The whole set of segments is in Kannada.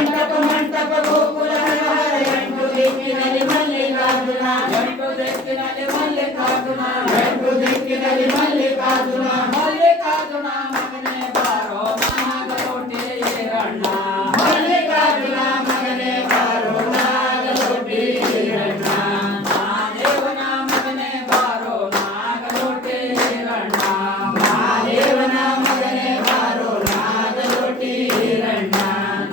ಮಂಟಪ ಮಂಟಪ ಗೋಕುಲ ಹರ ಹರ ಎಂಟು ದಿಕ್ಕಿನಲ್ಲಿ ಮಲ್ಲಿಕಾರ್ಜುನ ಎಂಟು ದಿಕ್ಕಿನಲ್ಲಿ ಮಲ್ಲಿಕಾರ್ಜುನ ಎಂಟು ದಿಕ್ಕಿನಲ್ಲಿ ಮಲ್ಲಿಕಾರ್ಜುನ ಮಲ್ಲಿಕಾರ್ಜುನ ಮಗನೇ ಬಾರೋ ನಾಗಲೋಟಿ ಈರಣ್ಣ ಮಲ್ಲಿಕಾರ್ಜುನ ಮಗನೇ ಬಾರೋ ನಾಗಲೋಟಿ ಈರಣ್ಣ ಮಹಾದೇವನ ಮಗನೇ ಬಾರೋ ನಾಗಲೋಟಿ ಈರಣ್ಣ ಮಹಾದೇವನ ಮಗನೇ ಬಾರೋ ನಾಗಲೋಟಿ ಈರಣ್ಣ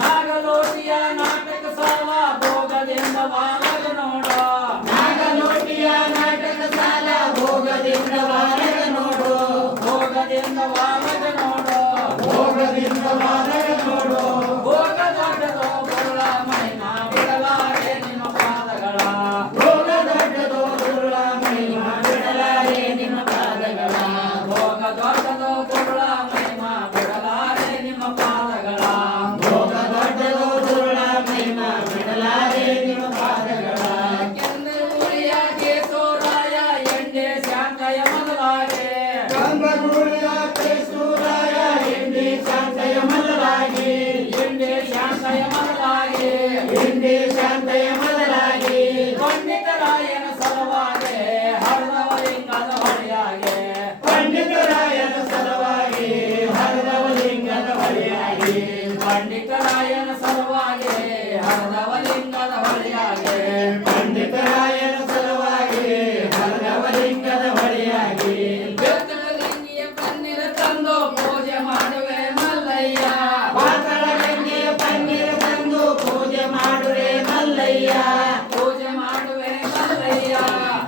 ನಾಗಲೋಟಿಯ ನಾಟಕ ಸಾಲ ಭೋಗದಿಂದ ವಾರಗ ನೋಡೋ ನಾಗಲೋಟಿಯ ನಾಟಕ ಸಾಲ ಭೋಗದಿಂದ ವಾರಗ ನೋಡೋ ಭೋಗದಿಂದ ವಾರಗ ನೋಡೋ ಭೋಗದಿಂದ ವಾರಗ ನೋಡೋ ಭೋಗದೊಡ್ಡದೋ ಬರುಳ ಮಹಿಮಾ ಬಿಡಲಾರೆ ನಿಮ್ಮ ಪಾದಗಳ ಭೋಗದೊಡ್ಡದೋ ಬರುಳ ಮಹಿಮಾ ಬಿಡಲಾರೆ ನಿಮ್ಮ ಪಾದಗಳ ಭೋಗದೊಡ್ಡದೋ ಬರುಳ ಮಹಿಮಾ ಬಿಡಲಾರೆ ನಿಮ್ಮ ಪಾದಗಳ ಭೋಗದೊಡ್ಡದೋ ಬರುಳ ಮಹಿಮಾ ಬಿಡಲಾರೆ ನಿಮ್ಮ ಪಾದಗಳ ಕೆಂದೂರಿಯ ಕೇಶವರಾಯ ಎಂಡೆ ಶಾಂತಯ ಮೊದಲಾಗೆ ಕಂಬಗೂರಿಯ ಕೇಶವರಾಯ ಎಂಡೆ ಶಾಂತಯ ಮೊದಲಾಗಿ ಎಂಡೆ ಶಾಂತಯ ಮೊದಲಾಗಿ ಎಂಡೆ ಶಾಂತಯ ಮೊದಲಾಗಿ ಪಂಡಿತರಾಯನ ಸಲುವಾಗಿ ಹರದವಲಿಂಗದ ಹೊಳೆಯಾಗೆ ಪಂಡಿತರಾಯನ ಸಲುವಾಗಿ ಹರದವಲಿಂಗದ ಹೊಳೆಯಾಗಿ ಪಂಡಿತರಾಯನ ಸಲುವಾಗಿ ಹರದವಲಿಂಗದ ಹೊಳೆಯಾಗೆ ಪಂಡಿತರಾಯನ ಸಲುವಾಗಿ ಹರದವಲಿಂಗದ ಹೊಳೆಯಾಗಿ ಬೆತ್ತಲಗಂಗೆಯ ಪನ್ನೀರ ತಂದು ಪೂಜೆ ಮಾಡುವೆ ಮಲ್ಲಯ್ಯ ಬೆತ್ತಲಗಂಗೆಯ ಪನ್ನೀರ ತಂದು ಪೂಜೆ ಮಾಡುವೆ ಮಲ್ಲಯ್ಯ ಪೂಜೆ ಮಾಡುವೆ ಮಲ್ಲಯ್ಯ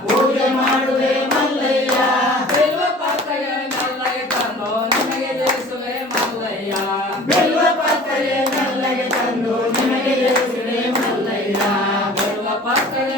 ಪೂಜೆ ಮಾಡುವೆ ಮಲ್ಲಯ್ಯ ಬಿಲ್ವ ಪತ್ರೆಗೆ ನಲ್ಲಗೆ ತಂದು ನಿನಗೆ ಜಯಿಸುವೆ ಮಲ್ಲಯ್ಯ ಬಿಲ್ವ ಪತ್ರೆಗೆ ನಲ್ಲಗೆ ತಂದು ನಿನಗೆ ಜಯಿಸುವೆ ಮಲ್ಲಯ್ಯ ಬಿಲ್ವ ಪತ್ರೆಗೆ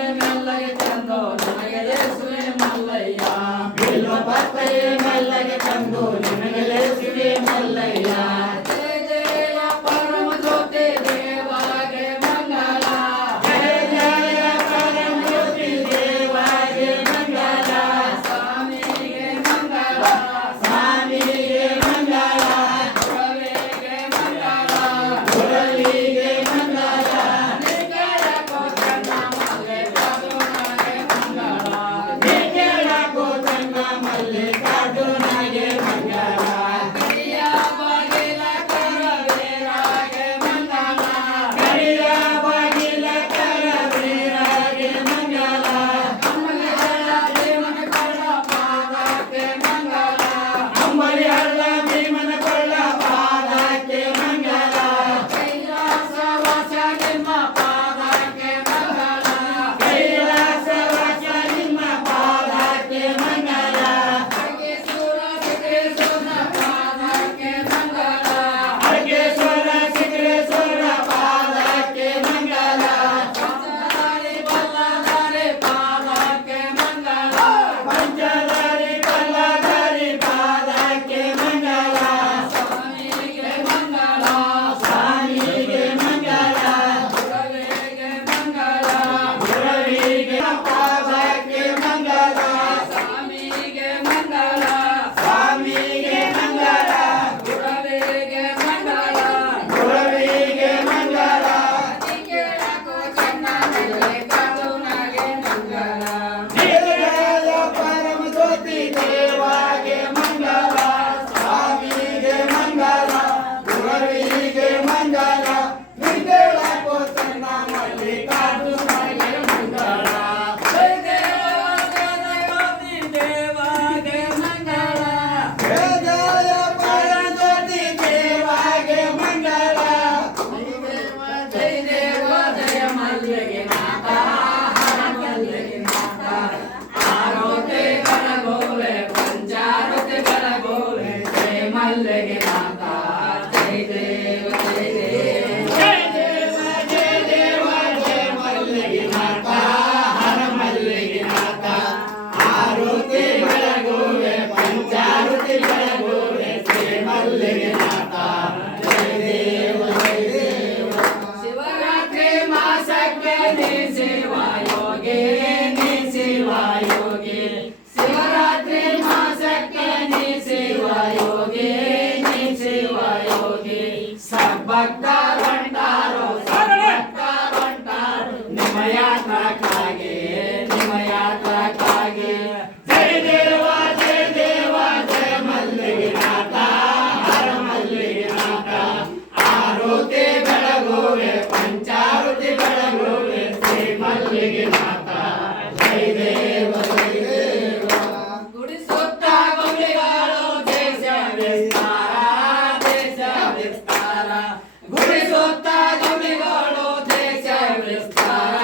ಮಾಡುತ್ತ ನುಡಿಗಳು ದೇಶ ವಿಸ್ತಾರ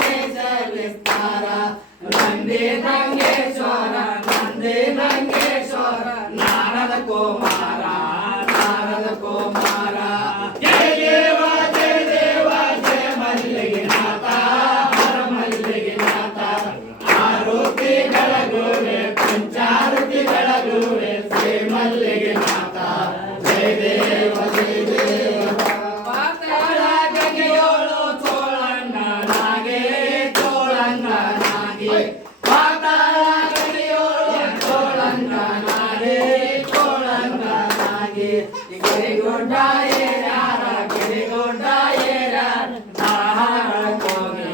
ದೇಶ ವಿಸ್ತಾರ ನಂದಿ ನಂಗೇಶ್ವರ ನಂದಿ ನಂಗೇಶ್ವರ ನಾರದ ಕುಮಾರ ನಾರದ ಕುಮಾರ ಜಯ ದೇವ ಜಯ ಮಲ್ಲಿಗೆನಾಥ ಹರ ಮಲ್ಲಿಗೆನಾಥ ಆರುತಿ ಬೆಳಗುವೆ ಪಂಚಾರುತಿ ಬೆಳಗುವೆ ಶ್ರೀ ಮಲ್ಲಿಗೆನಾಥ ಜಯ ದೇವ ಪಾತಾಳ ಗಂಗೆಯೋಳು ಚೋಳಂಗನಾಗೆ ಚೋಳಂಗನಾಗೆ ಪಾತಾಳ ಗಂಗೆಯೋಳು ಚೋಳಂಗನಾಗೆ ಚೋಳಂಗನಾಗೆ ಗಿರಿಗುಡ್ಡ ಏರ್ಯಾರ ಗಿರಿಗುಡ್ಡ ಏರ್ಯಾರ ಆಹಾರ ಕೋಗೆ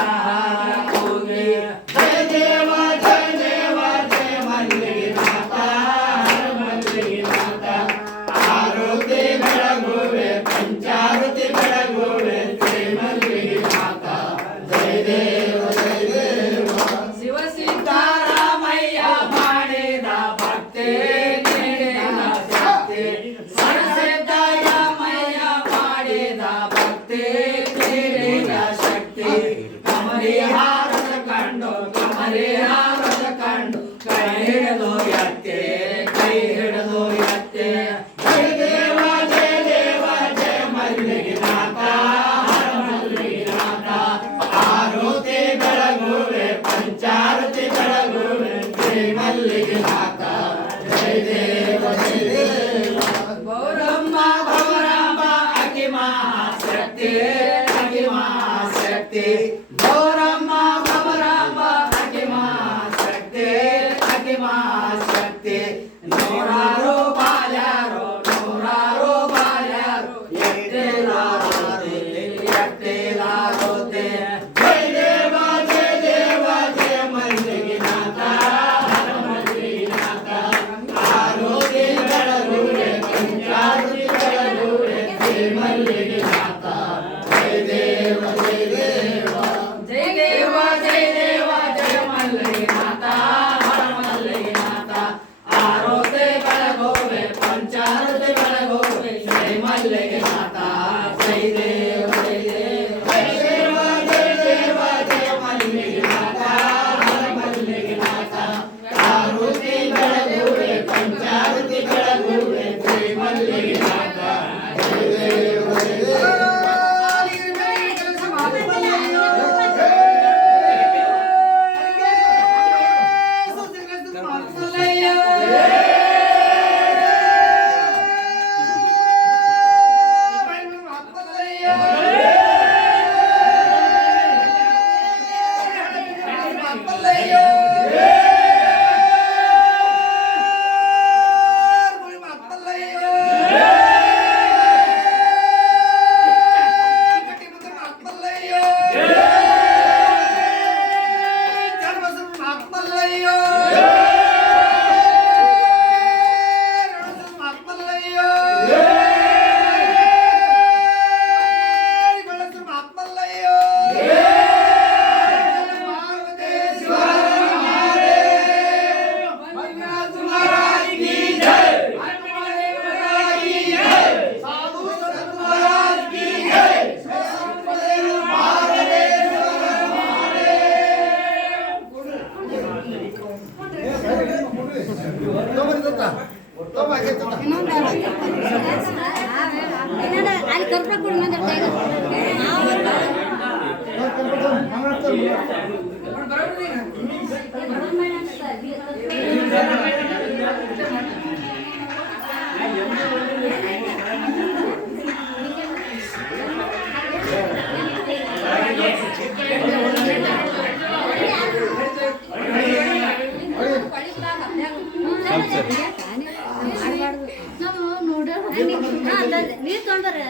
ಆಹಾರ ಕೋಗೆ ಜಯ ದೇವ ಜಯ ಮಲ್ಲಿಗೆನಾಥ ಹರ ಮಲ್ಲಿಗೆನಾಥ ಆರುತಿ ಬೆಳಗುವೆ ಪಂಚಾರುತಿ ಬೆಳಗುವೆ ಶ್ರೀ ಮಲ್ಲಿಗೆನಾಥ ಜಯ ದೇವ ಶಿವ ಸಿದ್ದರಾಮಯ್ಯ ಮಾಡಿದ ಭಕ್ತಿ ನೀಡಿದ ಶಕ್ತಿ ಸಿದ್ದರಾಮಯ್ಯ ಮಾಡಿದ ಭಕ್ತಿ ನೀಡಿದ ಶಕ್ತಿ ಕಮರಿ ಹಾರದ ಕಂಡು ಕಮರಿ ಹಾರದ ಕಂಡು ಕೈ ಹಿಡಿದು ಎತ್ತೆ ಕೈ ಹಿಡಿದು ಎತ್ತೆ ಜಯ ದೇವ ಜಯ ಮಲ್ಲಿಗೆನಾಥ ಹರ ಮಲ್ಲಿಗೆನಾಥ ಆರುತಿ ಬೆಳಗುವೆ ಪಂಚಾರುತಿ ಬೆಳಗುವೆ ಶ್ರೀ ಮಲ್ಲಿಗೆನಾಥ ಜಯ ದೇವ ಗೌರಮ್ಮ ಗೌರಮ್ಮ ಅತಿ ಮಹಾಶಕ್ತಿ ಅತಿ ಮಹಾಶಕ್ತಿ ಗೌರಮ್ಮ ಗೌರಮ್ಮ ಅತಿ ಮಹಾಶಕ್ತಿ ಅತಿ ಮಹಾಶಕ್ತಿ ನೂರಾರು ಬಾಲ್ಯಾರು ನೂರಾರು ಬಾಲ್ಯಾರು ಎಟ್ಟಿಲಾರೋತೆ ಎಟ್ಟಿಲಾರೋತೆ ಜಯ ದೇವ ಜಯ ಮಲ್ಲಿಗೆನಾಥ ಹರ ಮಲ್ಲಿಗೆನಾಥ ಆರುತಿ ಬೆಳಗುವೆ ಪಂಚಾರುತಿ ಬೆಳಗುವೆ ಶ್ರೀ ಮಲ್ಲಿಗೆನಾಥ ಜಯ ದೇವ ಜಯ ಮಲ್ಲಿಗೆನಾಥ ಹರ ಮಲ್ಲಿಗೆನಾಥ ಆರುತಿ ಬೆಳಗುವೆ ಪಂಚಾರುತಿ ಬೆಳಗುವೆ ಶ್ರೀ ಮಲ್ಲಿಗೆನಾಥ ಜಯ ದೇವ ಜಯ ಮಲ್ಲಿಗೆನಾಥ ಹರ ಮಲ್ಲಿಗೆನಾಥ ಆರುತಿ ಬೆಳಗುವೆ ಪಂಚಾರುತಿ ಬೆಳಗುವೆ ಶ್ರೀ ಮಲ್ಲಿಗೆನಾಥ ಜಯ ದೇವ ನೀರು ತೊಗೊಂಡ್ರೆ